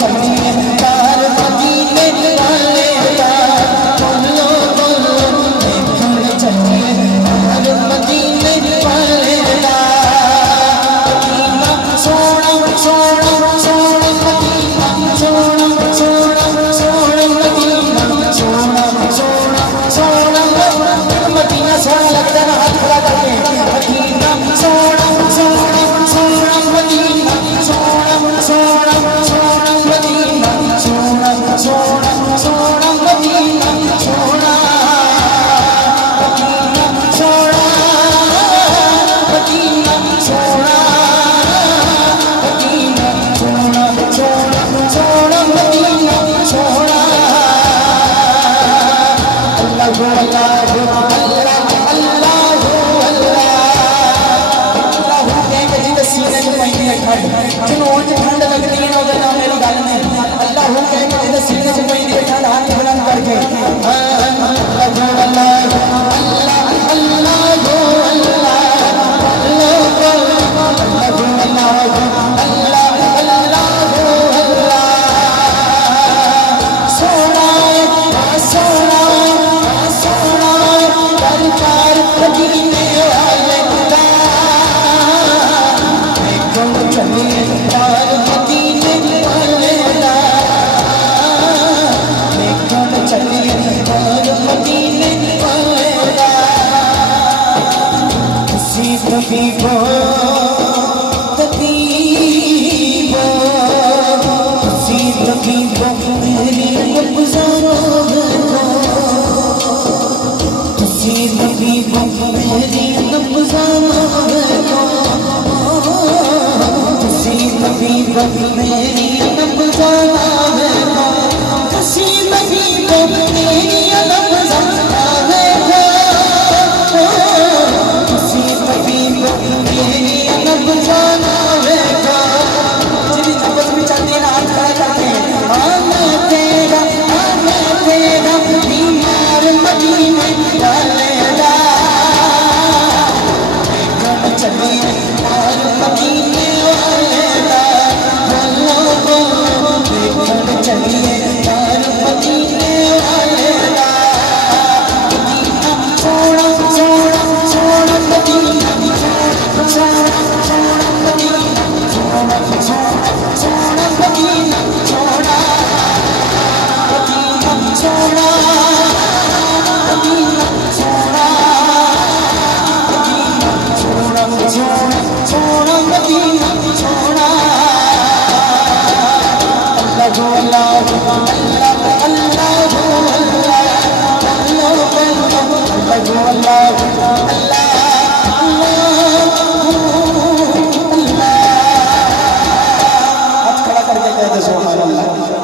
चलिए यार मदीने वाले का, बोलो बोलो देखने चलिए यार मदीने वाले का। मदीना सोना सोना सोना मदीना सोना सोना सोना मदीना सोना सोना सोना मदीना सोना लगता है हाथ खड़ा करके। मदीना सोना सोना सोना मदीना सोना सोना सोना मदीना सोना सोना सोना मदीना सोना मदीना सोना मदीना सोना मदीना सोना सोना सोना मदीना सोना। अल्लाह अल्लाह जनों ठंड लगती है मगर ना मेरी गल नहीं। अल्लाह कह के सीने च पैंदी है ठंड, हाथ बुलंद करके हाथ खड़ा करके कहते सुभान अल्लाह।